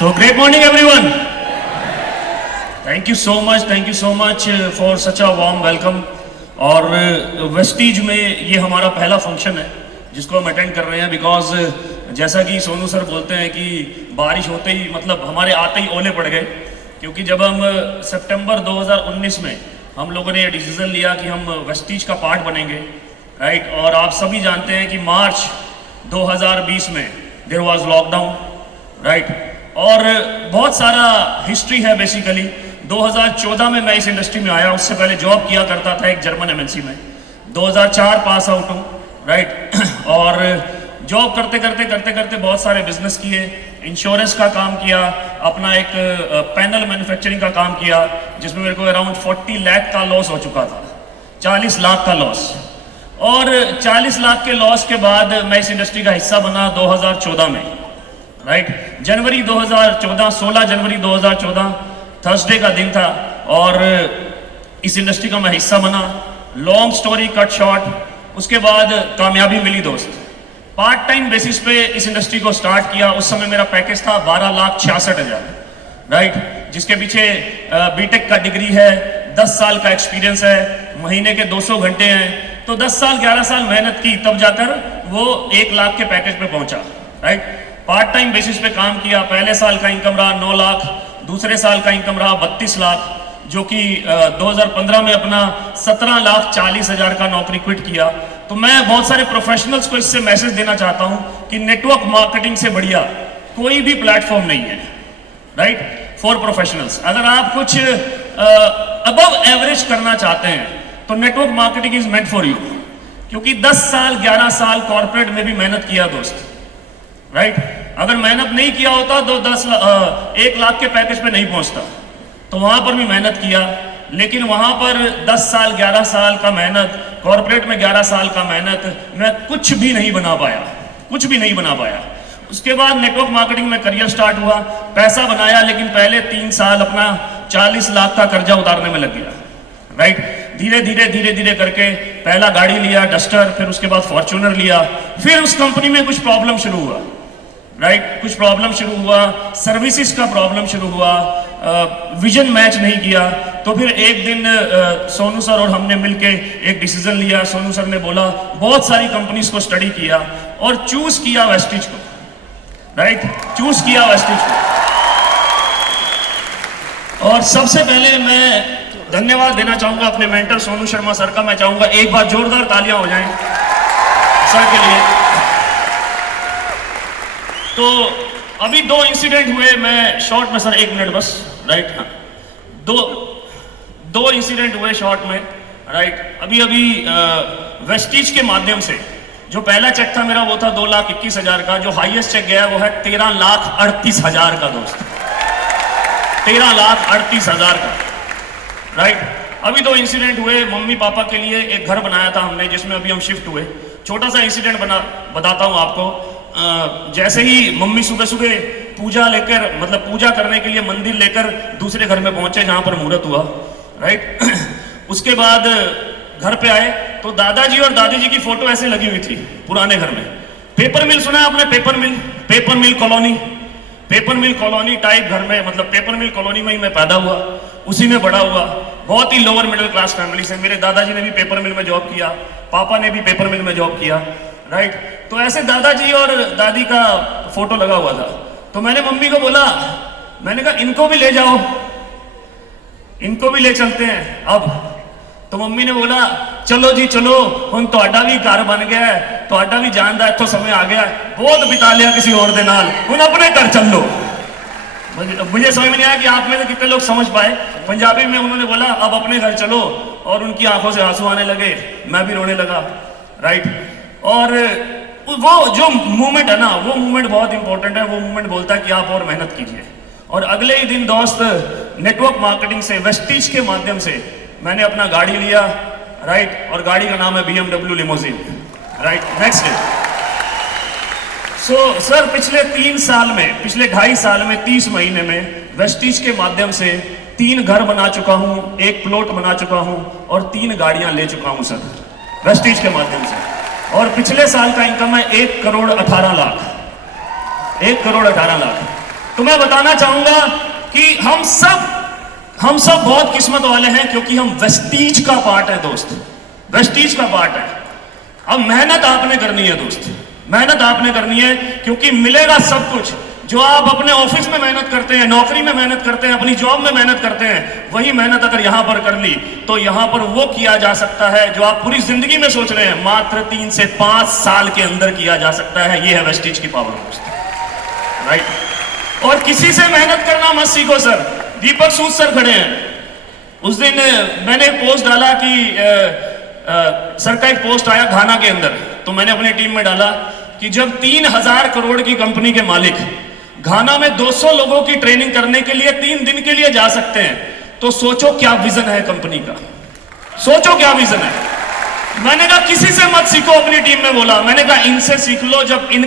So great morning everyone. Thank you so much for such a warm welcome. और Vestige में ये हमारा पहला फंक्शन है जिसको हम अटेंड कर रहे हैं बिकॉज जैसा कि सोनू सर बोलते हैं कि बारिश होते ही मतलब हमारे आते ही ओले पड़ गए, क्योंकि जब हम सितंबर 2019 में हम लोगों ने ये डिसीजन लिया कि हम वेस्टीज का पार्ट बनेंगे, राइट। और आप सभी जानते हैं कि मार्च 2020 में देयर वाज लॉकडाउन, राइट। और बहुत सारा हिस्ट्री है बेसिकली। 2014 में मैं इस इंडस्ट्री में आया, उससे पहले जॉब किया करता था एक जर्मन एमएनसी में। 2004 पास आउट हूँ, राइट। और जॉब करते करते बहुत सारे बिजनेस किए, इंश्योरेंस का काम किया, अपना एक पैनल मैन्युफैक्चरिंग का काम किया जिसमें मेरे को अराउंड 40 लाख का लॉस हो चुका था, 40 लाख का लॉस। और 40 लाख के लॉस के बाद मैं इस इंडस्ट्री का हिस्सा बना 2014 में, राइट। जनवरी 2014, 16 जनवरी 2014 थर्सडे का दिन था और इस इंडस्ट्री का मैं हिस्सा बना। लॉन्ग स्टोरी कट शॉर्ट, उसके बाद कामयाबी मिली दोस्त। पार्ट टाइम बेसिस पे इस इंडस्ट्री को स्टार्ट किया। उस समय मेरा पैकेज था 12,66,000, राइट, जिसके पीछे बीटेक का डिग्री है, 10 साल का एक्सपीरियंस है, महीने के 200 घंटे हैं। तो 10 साल 11 साल मेहनत की तब जाकर वो 1 लाख के पैकेज पे पहुंचा, राइट। पार्ट टाइम बेसिस पे काम किया। पहले साल का इनकम रहा 9 लाख, दूसरे साल का इनकम रहा 32 लाख, जो कि 2015 में अपना 17,40,000 का नौकरी क्विट किया। तो मैं बहुत सारे प्रोफेशनल्स को इससे मैसेज देना चाहता हूं कि नेटवर्क मार्केटिंग से बढ़िया कोई भी प्लेटफॉर्म नहीं है, राइट, फॉर प्रोफेशनल्स। अगर आप कुछ अबव एवरेज करना चाहते हैं तो network marketing is meant for you, क्योंकि 10 साल 11 साल कॉर्पोरेट में भी मेहनत किया दोस्त, राइट। अगर मेहनत नहीं किया होता तो 1 लाख के पैकेज पे नहीं पहुंचता। तो वहां पर भी मेहनत किया, लेकिन वहां पर 10 साल 11 साल का मेहनत, कॉर्पोरेट में 11 साल का मेहनत, मैं कुछ भी नहीं बना पाया। उसके बाद नेटवर्क मार्केटिंग में करियर स्टार्ट हुआ, पैसा बनाया, लेकिन पहले 3 साल अपना 40 लाख का कर्जा उतारने में लग गया, राइट। धीरे धीरे करके पहला गाड़ी लिया डस्टर, फिर उसके बाद फॉर्च्यूनर लिया। फिर उस कंपनी में कुछ प्रॉब्लम शुरू हुआ, राइट, कुछ प्रॉब्लम शुरू हुआ, सर्विसेज का प्रॉब्लम शुरू हुआ, विजन मैच नहीं किया। तो फिर एक दिन सोनू सर और हमने मिलके एक डिसीजन लिया। सोनू सर ने बोला, बहुत सारी कंपनीज को स्टडी किया और चूज किया वेस्टीज को, राइट, चूज किया वेस्टीज को। और सबसे पहले मैं धन्यवाद देना चाहूंगा अपने मेंटर सोनू शर्मा सर का। मैं चाहूंगा एक बार जोरदार तालियां हो जाएं सर के लिए। तो अभी 2 इंसिडेंट हुए, मैं शॉर्ट में सर 1 मिनट बस, राइट। हाँ, दो इंसिडेंट हुए शॉर्ट में, राइट। अभी वेस्टीज के माध्यम से जो पहला चेक था मेरा वो था 2,21,000 का। जो हाईएस्ट चेक गया वो है 13,38,000 का दोस्त, 13,38,000 का, राइट। अभी 2 इंसिडेंट हुए। मम्मी पापा के लिए एक घर बनाया था हमने जिसमें अभी हम शिफ्ट हुए। छोटा सा इंसिडेंट बताता हूँ आपको। जैसे ही मम्मी सुबह पूजा लेकर, मतलब पूजा करने के लिए मंदिर लेकर दूसरे घर में पहुंचे जहां पर मुहूर्त हुआ, राइट। उसके बाद घर पे आए तो दादाजी और दादी जी की फोटो ऐसे लगी हुई थी पुराने घर में। पेपर मिल सुना है आपने? पेपर मिल कॉलोनी टाइप घर में, मतलब पेपर मिल कॉलोनी में ही मैं पैदा हुआ, उसी में बड़ा हुआ। बहुत ही लोअर मिडिल क्लास फैमिली से। मेरे दादाजी ने भी पेपर मिल में जॉब किया, पापा ने भी पेपर मिल में जॉब किया, राइट। तो ऐसे दादाजी और दादी का फोटो लगा हुआ था। तो मैंने मम्मी को बोला, मैंने कहा इनको भी ले जाओ, इनको भी ले चलते हैं अब। तो मम्मी ने बोला, चलो जी चलो, हुण तुहाडा भी घर बन गया है, तुहाडा भी जान दा इत्थों समय आ गया, बहुत बिता लिया किसी और दे नाल, हुण अपने घर चल लो। मुझे समझ में नहीं आया कि आप में से कितने लोग समझ पाए। पंजाबी में उन्होंने बोला अब अपने घर चलो, और उनकी आंखों से आंसू आने लगे, मैं भी रोने लगा, राइट। और वो जो मूवमेंट है ना, वो मूवमेंट बहुत इंपॉर्टेंट है। वो मूवमेंट बोलता है कि आप और मेहनत कीजिए। और अगले ही दिन दोस्त नेटवर्क मार्केटिंग से, वेस्टीज के माध्यम से मैंने अपना गाड़ी लिया, राइट। और गाड़ी का नाम है BMW limousine, right. Next day sir पिछले 2.5 साल में 30 महीने में वेस्टीज के माध्यम से 3 घर बना चुका हूं, 1 प्लॉट बना चुका हूं और 3 गाड़ियां ले चुका हूं सर वेस्टीज के माध्यम से। और पिछले साल का इनकम है 1,18,00,000, 1,18,00,000। तो मैं बताना चाहूंगा कि हम सब बहुत किस्मत वाले हैं, क्योंकि हम वेस्टीज का पार्ट है दोस्त, वेस्टीज का पार्ट है। अब मेहनत आपने करनी है दोस्त, मेहनत आपने करनी है, क्योंकि मिलेगा सब कुछ जो आप अपने ऑफिस में मेहनत करते हैं, नौकरी में मेहनत करते हैं, अपनी जॉब में मेहनत करते हैं, वही मेहनत अगर यहां पर कर ली तो यहां पर वो किया जा सकता है जो आप पूरी जिंदगी में सोच रहे हैं, मात्र 3 से 5 साल के अंदर किया जा सकता है। ये है वेस्टीज की पावर दोस्त, राइट। और किसी से मेहनत करना मत सीखो सर। दीपक सूद सर खड़े हैं, उस दिन मैंने एक पोस्ट डाला कि सर का एक पोस्ट आया घाना के अंदर, तो मैंने अपनी टीम में डाला कि जब 3000 करोड़ की कंपनी के मालिक घाना में 200 लोगों की ट्रेनिंग करने के लिए 3 दिन के लिए जा सकते हैं, तो सोचो क्या विजन है कंपनी का, सोचो क्या विजन है। मैंने कहा किसी से मत सीखो, अपनी टीम में बोला, मैंने कहा इनसे सीख लो। जब इन